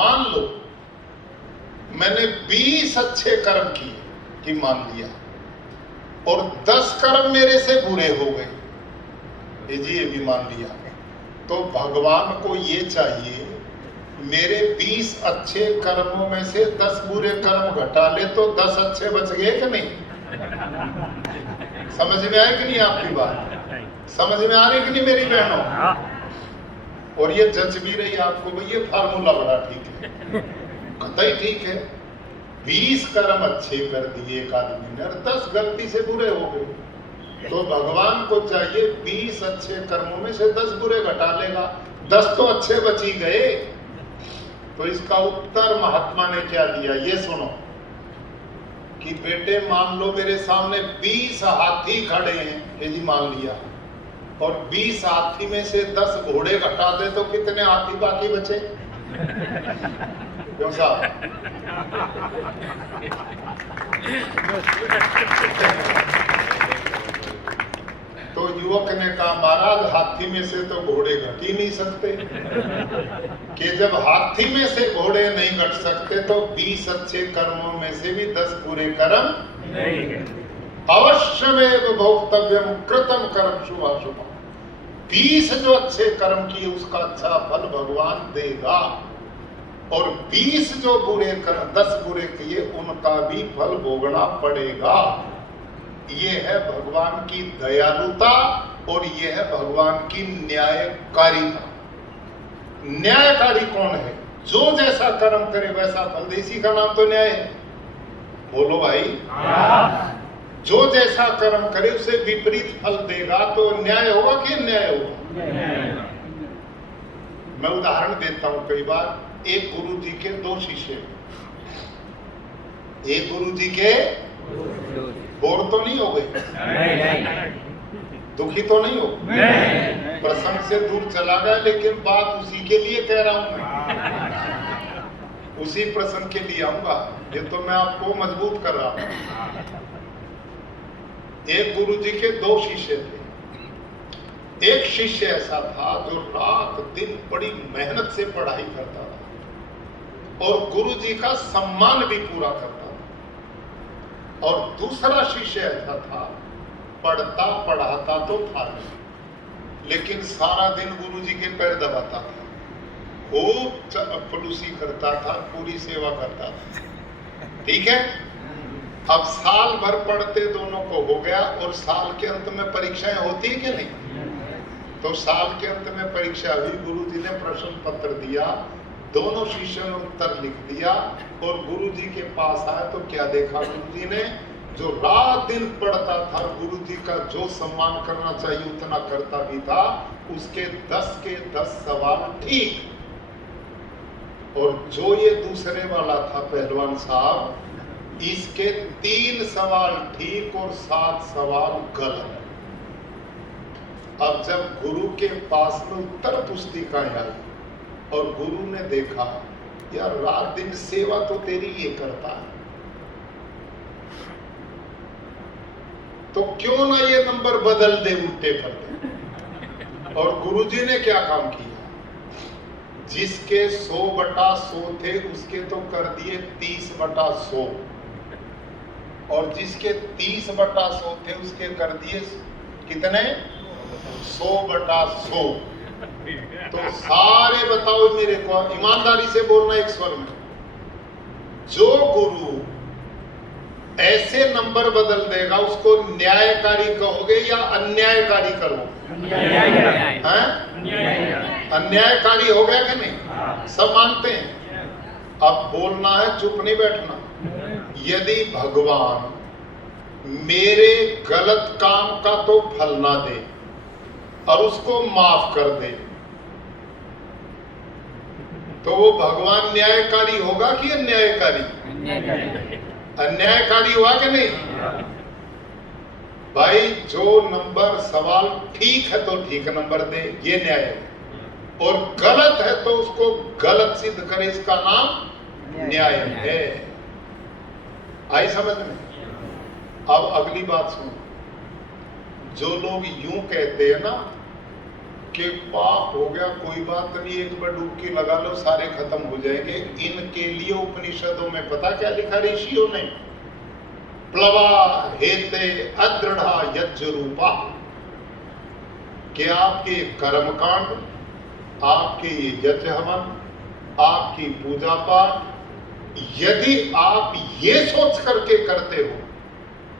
मान लो मैंने 20 अच्छे कर्म किए कि मान लिया, और 10 कर्म मेरे से बुरे हो गए, ये भी मान लिया, तो भगवान को ये चाहिए मेरे 20 अच्छे कर्मों में से 10 बुरे कर्म घटा ले तो 10 अच्छे बच गए कि नहीं? समझ में आए कि नहीं आपकी बात? समझ में आ रही कि नहीं मेरी बहनों? और ये जज भी रही आपको भाई, ये फार्मूला बड़ा ठीक है, कतई ठीक है। 20 कर्म अच्छे कर दिए एक आदमी ने और 10 गलती से बुरे हो गए, तो भगवान को चाहिए 20 अच्छे कर्मों में से 10 बुरे घटा लेगा, 10 तो अच्छे बच ही गए। तो इसका उत्तर महात्मा ने क्या दिया ये सुनो, कि बेटे मान लो मेरे सामने 20 हाथी खड़े हैं, ये जी मान लिया, और 20 हाथी में से 10 घोड़े घटा दे तो कितने हाथी बाकी बचे? क्यों साहब? तो युवक ने कहा महाराज हाथी में से तो घोड़े घट ही नहीं सकते, कि जब हाथी में से घोड़े नहीं घट सकते तो 20 अच्छे कर्मों में से भी 10 बुरे कर्म अवश्यमेव भोक्तव्यम कृतम कर्म शुभाशुभम। 20 जो अच्छे कर्म किए उसका अच्छा फल भगवान देगा, और 20 जो बुरे कर्म 10 बुरे किए उनका भी फल भोगना पड़ेगा। ये है भगवान की दयालुता और ये है भगवान की न्यायकारिता। न्यायकारी कौन है? जो जैसा कर्म करे वैसा फल दे, इसी का नाम तो न्याय है। बोलो भाई, जो जैसा कर्म करे उसे विपरीत फल देगा तो न्याय होगा कि अन्याय होगा? मैं उदाहरण देता हूं। कई बार एक गुरु जी के 2 शिष्य, एक गुरु जी के बोर तो नहीं हो गए? दुखी तो नहीं हो? प्रसंग से दूर चला गया, लेकिन बात उसी के लिए कह रहा हूं मैं, उसी प्रसंग के लिए आऊंगा, ये तो मैं आपको मजबूत कर रहा हूं। एक गुरु जी के 2 शिष्य थे। एक शिष्य ऐसा था जो रात दिन बड़ी मेहनत से पढ़ाई करता था और गुरु जी का सम्मान भी पूरा करता था, और दूसरा शिष्य ऐसा था पढ़ता पढ़ाता तो था लेकिन सारा दिन गुरु जी के पैर दबाता था, खूब चपलूसी करता था, पूरी सेवा करता था। ठीक है, अब साल भर पढ़ते दोनों को हो गया, और साल के अंत में परीक्षाएं होती है कि नहीं? तो साल के अंत में परीक्षा हुई, गुरु जी ने प्रश्न पत्र दिया, दोनों शिष्यों ने उत्तर लिख दिया, और गुरु जी के पास आए तो क्या देखा गुरु जी ने? जो रात दिन पढ़ता था, गुरु जी का जो सम्मान करना चाहिए उतना करता भी था, उसके 10 के 10 सवाल ठीक, और जो ये दूसरे वाला था पहलवान साहब, इसके 3 सवाल ठीक और 7 सवाल गलत। अब जब गुरु के पास में उत्तर पुस्तिकाएं आई और गुरु ने देखा यार रात दिन सेवा तो तेरी ये करता है, तो क्यों ना ये नंबर बदल दे, उल्टे कर दे। और गुरुजी ने क्या काम किया? जिसके 100/100 थे उसके तो कर दिए 30/100, और जिसके 30/100 थे उसके कर दिए कितने? 100/100। तो सारे बताओ मेरे को, ईमानदारी से बोलना एक स्वर में, जो गुरु ऐसे नंबर बदल देगा उसको न्यायकारी कहोगे या अन्यायकारी करोगे? अन्यायकारी हो गया कि नहीं? सब मानते हैं। अब बोलना है, चुप नहीं बैठना। यदि भगवान मेरे गलत काम का तो फल ना दे और उसको माफ कर दे, तो वो भगवान न्यायकारी होगा कि अन्यायकारी? अन्यायकारी हुआ कि नहीं? भाई जो नंबर सवाल ठीक है तो ठीक नंबर दे, ये न्याय है, और गलत है तो उसको गलत सिद्ध करे, इसका नाम न्याय है। आई समझ में? अब अगली बात सुनो। जो लोग यूं कहते हैं ना कि पाप हो गया कोई बात नहीं, एक बार डुबकी लगा लो सारे खत्म हो जाएंगे। इनके लिए उपनिषदों में पता क्या लिखा ऋषियों ने? प्लवा हेते अदृढ़ा यज्ञ रूपा, कि आपके कर्मकांड, आपके ये यज्ञ हवन, आपकी पूजा पाठ, यदि आप ये सोच करके करते हो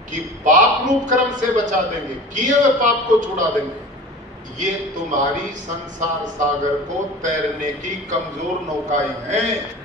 कि पाप रूप कर्म से बचा देंगे, किए हुए पाप को छुड़ा देंगे, ये तुम्हारी संसार सागर को तैरने की कमजोर नौकाएं हैं।